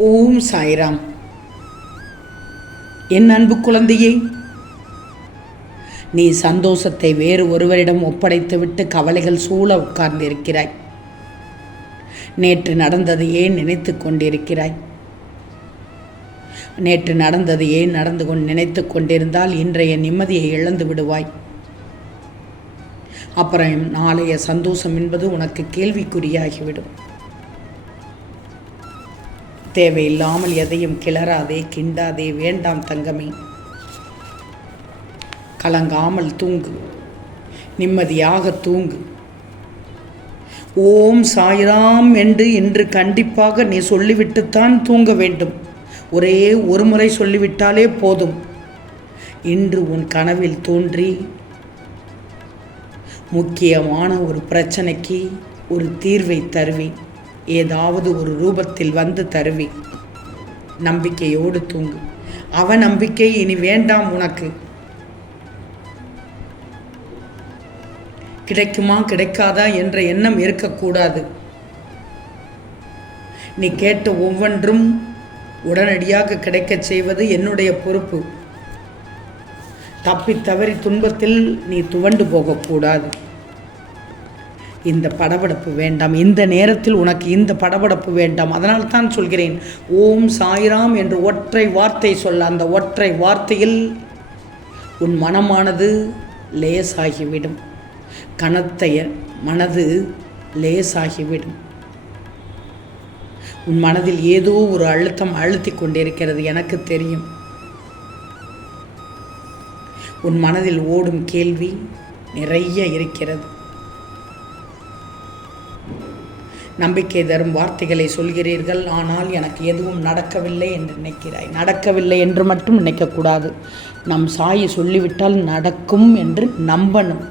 ஓம் சாய்ராம். என் அன்பு குழந்தையே நீ சந்தோஷத்தை வேறு ஒருவரிடம் ஒப்படைத்துவிட்டு கவலைகள் சூழ உட்கார்ந்திருக்கிறாய். நேற்று நடந்தது ஏன் நினைத்து கொண்டிருக்கிறாய்? நேற்று நடந்தது ஏன் நடந்து கொண்டு நினைத்து கொண்டிருந்தால் இன்றைய நிம்மதியை இழந்து விடுவாய். அப்புறம் நாளைய சந்தோஷம் என்பது உனக்கு கேள்விக்குறியாகிவிடும். தேவையில்லாமல் எதையும் கிளறாதே கிண்டாதே வேண்டாம் தங்கமே. கலங்காமல் தூங்கு. நிம்மதியாக தூங்கு. ஓம் சாய்ராம் என்று இன்று கண்டிப்பாக நீ சொல்லிவிட்டுத்தான் தூங்க வேண்டும். ஒரே ஒரு முறை சொல்லிவிட்டாலே போதும். இன்று உன் கனவில் தோன்றி முக்கியமான ஒரு பிரச்சனைக்கு ஒரு தீர்வை தருவேன். ஏதாவது ஒரு ரூபத்தில் வந்து தருவி. நம்பிக்கையோடு தூங்கு. அவ நம்பிக்கை இனி வேண்டாம் உனக்கு. கிடைக்குமா கிடைக்காதா என்ற எண்ணம் இருக்கக்கூடாது. நீ கேட்ட ஒவ்வொன்றும் உடனடியாக கிடைக்கச் செய்வது என்னுடைய பொறுப்பு. தப்பி தவறி துன்பத்தில் நீ துவண்டு போகக்கூடாது. இந்த படபடப்பு வேண்டாம். இந்த நேரத்தில் உனக்கு இந்த படபடப்பு வேண்டாம். அதனால் தான் சொல்கிறேன் ஓம் சாய்ராம் என்று ஒற்றை வார்த்தை சொல்ல அந்த ஒற்றை வார்த்தையில் உன் மனமானது லேசாகிவிடும். கனத்தைய மனது லேசாகிவிடும். உன் மனதில் ஏதோ ஒரு அழுத்தம் அழுத்தி கொண்டிருக்கிறது எனக்கு தெரியும். உன் மனதில் ஓடும் கேள்வி நிறைய இருக்கிறது. நம்பிக்கை தரும் வார்த்தைகளை சொல்கிறீர்கள். ஆனால் எனக்கு எதுவும் நடக்கவில்லை என்று நினைக்கிறாய். நடக்கவில்லை என்று மட்டும் நினைக்கக்கூடாது. நம் சாயி சொல்லிவிட்டால் நடக்கும் என்று நம்பணும்.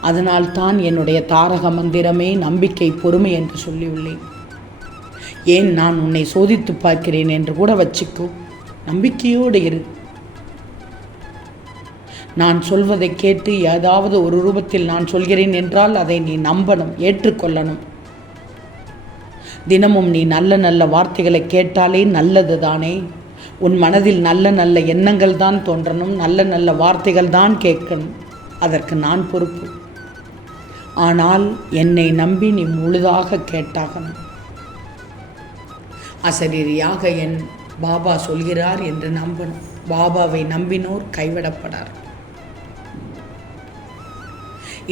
அதனால்தான் என்னுடைய தாரக மந்திரமே நம்பிக்கை பொறுமை என்று சொல்லியுள்ளேன். ஏன் நான் உன்னை சோதித்து பார்க்கிறேன் என்று கூட வச்சுக்கோ. நம்பிக்கையோடு இரு. நான் சொல்வதை கேட்டு ஏதாவது ஒரு ரூபத்தில் நான் சொல்கிறேன் என்றால் அதை நீ நம்பணும் ஏற்றுக்கொள்ளணும். தினமும் நீ நல்ல நல்ல வார்த்தைகளை கேட்டாலே நல்லது தானே உன் மனதில் நல்ல நல்ல எண்ணங்கள் தான் தோன்றணும் நல்ல நல்ல வார்த்தைகள் தான் கேட்கணும். அதற்கு நான் பொறுப்பு. ஆனால் என்னை நம்பி நீ முழுதாக கேட்டாகணும். அசரீரியாக என் பாபா சொல்கிறார் என்று நம்பணும். பாபாவை நம்பினோர் கைவிடப்படார்.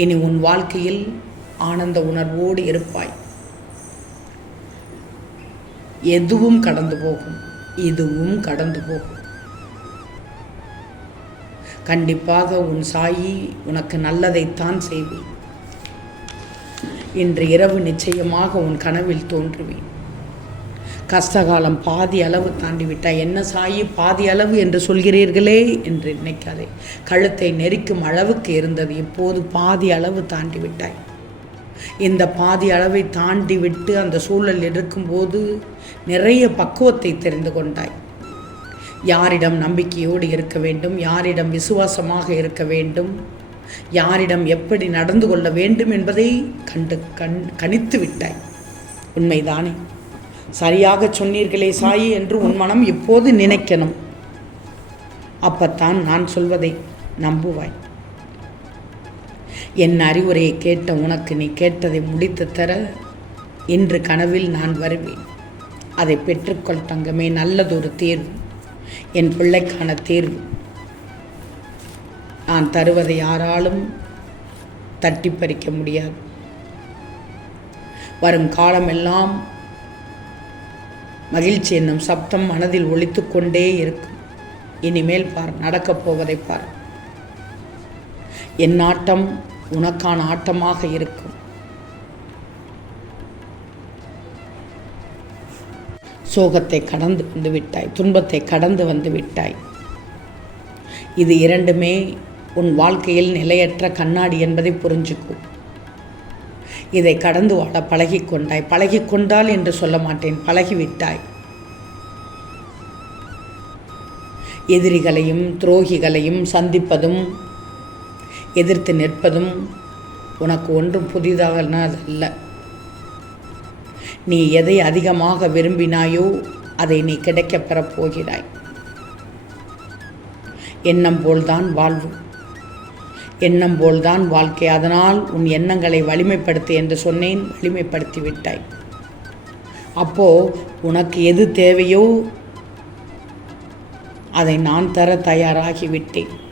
இனி உன் வாழ்க்கையில் ஆனந்த உணர்வோடு இருப்பாய். எதுவும் கடந்து போகும். இதுவும் கடந்து போகும். கண்டிப்பாக உன் சாயி உனக்கு நல்லதைத்தான் செய்வேன். இன்று இரவு நிச்சயமாக உன் கனவில் தோன்றுவேன். கஷ்டகாலம் பாதி அளவு தாண்டி விட்டாய் என்ன சாயி பாதி அளவு என்று சொல்கிறீர்களே என்று நினைக்காதே. கழுத்தை நெரிக்கும் அளவுக்கு இருந்தது இப்போது பாதி அளவு தாண்டி விட்டாய் இந்த பாதி அளவை தாண்டி விட்டு அந்த சூழல் இருக்கும்போது நிறைய பக்குவத்தை தெரிந்து கொண்டாய். யாரிடம் நம்பிக்கையோடு இருக்க வேண்டும் யாரிடம் விசுவாசமாக இருக்க வேண்டும் யாரிடம் எப்படி நடந்து கொள்ள வேண்டும் என்பதை கண்டு கண் கணித்து விட்டாய். உண்மைதானே? சரியாக சொன்னீர்களே சாயி என்று உன் மனம் இப்போது நினைக்கணும். அப்பத்தான் நான் சொல்வதை நம்புவாய். என் அறிவுரையை கேட்ட உனக்கு நீ கேட்டதை முடித்து தர இன்று கனவில் நான் வருவேன். அதை பெற்றுக்கொள் தங்கமே நல்லதொரு தேர்வு என் பிள்ளைக்கான தேர்வு. நான் தருவதை யாராலும் தட்டி பறிக்க முடியாது. வரும் காலமெல்லாம் மகிழ்ச்சி என்னும் சப்தம் மனதில் ஒழித்து கொண்டே இருக்கும். இனிமேல் பார் நடக்கப் போவதை பார். என் நாட்டம் உனக்கான ஆட்டமாக இருக்கும். சோகத்தை கடந்து வந்து விட்டாய் துன்பத்தை கடந்து வந்து விட்டாய். இது இரண்டுமே உன் வாழ்க்கையில் நிலையற்ற கண்ணாடி என்பதை புரிஞ்சுக்கும். இதை கடந்து வாழ பழகிக்கொண்டாய் பழகிக்கொண்டால் என்று சொல்ல மாட்டேன் பழகிவிட்டாய் எதிரிகளையும் துரோகிகளையும் சந்திப்பதும் எதிர்த்து நிற்பதும் உனக்கு ஒன்றும் புதிதாகனா அல்ல. நீ எதை அதிகமாக விரும்பினாயோ அதை நீ கிடைக்கப் பெறப் போகிறாய். எண்ணம் போல்தான் வாழ்வு. எண்ணம் போல்தான் வாழ்க்கை. அதனால் உன் எண்ணங்களை வலிமைப்படுத்து என்று சொன்னேன் வலிமைப்படுத்தி விட்டாய். அப்போ உனக்கு எது தேவையோ அதை நான் தர தயாராகிவிட்டேன்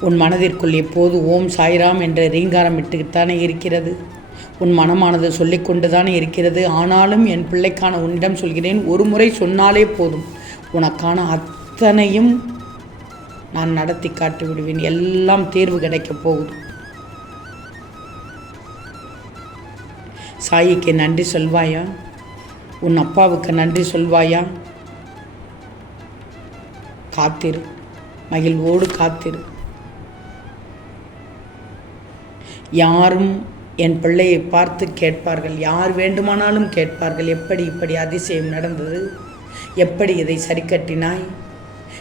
உன் மனதிற்குள் எப்போது ஓம் சாய்ராம் என்ற ரீங்காரம் இட்டுத்தானே இருக்கிறது? உன் மனமானது சொல்லிக்கொண்டுதானே இருக்கிறது. ஆனாலும் என் பிள்ளைக்கான உன்னிடம் சொல்கிறேன். ஒரு முறை சொன்னாலே போதும். உனக்கான அத்தனையும் நான் நடத்தி காட்டி விடுவேன். எல்லாம் தேர்வு கிடைக்கப் போகுது. சாயிக்கு நன்றி சொல்வாயா? உன் அப்பாவுக்கு நன்றி சொல்வாயா? காத்திரு. மகிழ்வோடு காத்திரு. யாரும் என் பிள்ளையை பார்த்து கேட்பார்கள். யார் வேண்டுமானாலும் கேட்பார்கள். எப்படி இப்படி அதிசயம் நடந்தது? எப்படி இதை சரி கட்டினாய்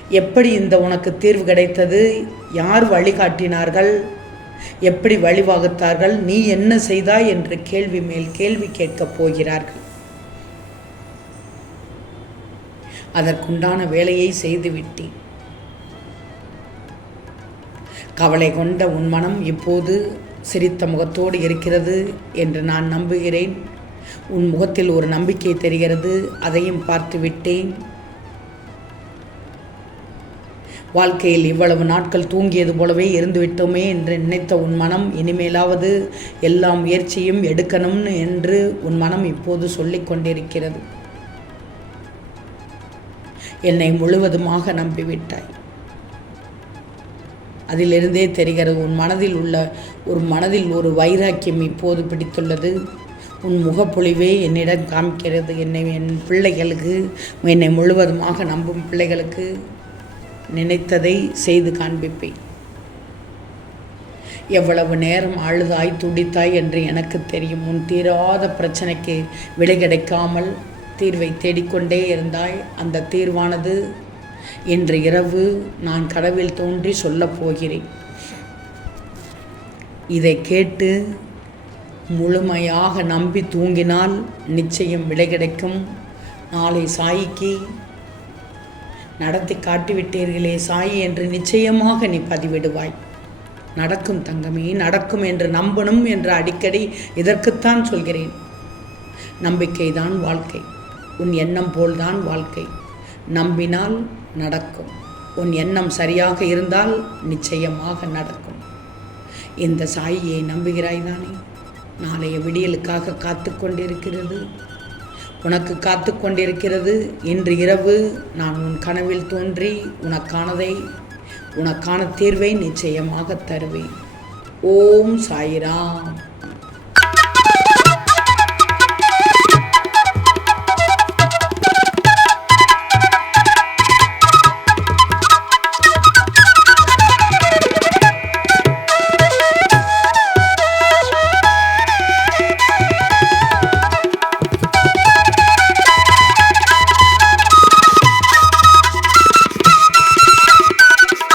எப்படி இந்த உனக்கு தீர்வு கிடைத்தது? யார் வழிகாட்டினார்கள்? எப்படி வழிவகுத்தார்கள்? நீ என்ன செய்தாய் என்று கேள்வி மேல் கேள்வி கேட்கப் போகிறார்கள். அதற்குண்டான வேலையை செய்துவிட்டேன் கவலை கொண்ட உன் மனம் இப்போது சிரித்த முகத்தோடு இருக்கிறது என்று நான் நம்புகிறேன். உன் முகத்தில் ஒரு நம்பிக்கை தெரிகிறது அதையும் பார்த்து விட்டேன் வாழ்க்கையில் இவ்வளவு நாட்கள் தூங்கியது போலவே இருந்துவிட்டோமே என்று நினைத்த உன் மனம் இனிமேலாவது எல்லா முயற்சியும் எடுக்கணும்னு என்று உன் மனம் இப்போது சொல்லிக் கொண்டிருக்கிறது. என்னை முழுவதுமாக நம்பிவிட்டாய். அதிலிருந்தே தெரிகிறது. உன் மனதில் உள்ள ஒரு மனதில் ஒரு வைராக்கியம் இப்போது பிடித்துள்ளது. உன் முகப்பொழிவே என்னிடம் காமிக்கிறது. என்னை என் பிள்ளைகளுக்கு என்னை முழுவதுமாக நம்பும் பிள்ளைகளுக்கு நினைத்ததை செய்து காண்பிப்பேன். எவ்வளவு நேரம் அழுதாய் துடித்தாய் என்று எனக்கு தெரியும். உன் தீராத பிரச்சனைக்கு விடை கிடைக்காமல் தீர்வை தேடிக்கொண்டே இருந்தாய். அந்த தீர்வானது இன்று இரவு நான் கடவில் தோன்றி சொல்லப் போகிறேன். இதை கேட்டு முழுமையாக நம்பி தூங்கினால் நிச்சயம் விலை கிடைக்கும். நாளை சாயிக்கு நடத்தி காட்டிவிட்டீர்களே சாயி என்று நிச்சயமாக நீ பதிவிடுவாய். நடக்கும் தங்கமே நடக்கும் என்று நம்பணும் என்று அடிக்கடி இதற்குத்தான் சொல்கிறேன். நம்பிக்கைதான் வாழ்க்கை. உன் எண்ணம் போல்தான் வாழ்க்கை. நம்பினால் நடக்கும். உன் எண்ணம் சரியாக இருந்தால் நிச்சயமாக நடக்கும். இந்த சாயியை நம்புகிறாய் தானே? நாளைய விடியலுக்காக காத்து கொண்டிருக்கிறது. உனக்கு காத்து கொண்டிருக்கிறது. இன்று இரவு நான் உன் கனவில் தோன்றி உனக்கானதை உனக்கான தீர்வை நிச்சயமாக தருவேன். ஓம் சாயிராம்.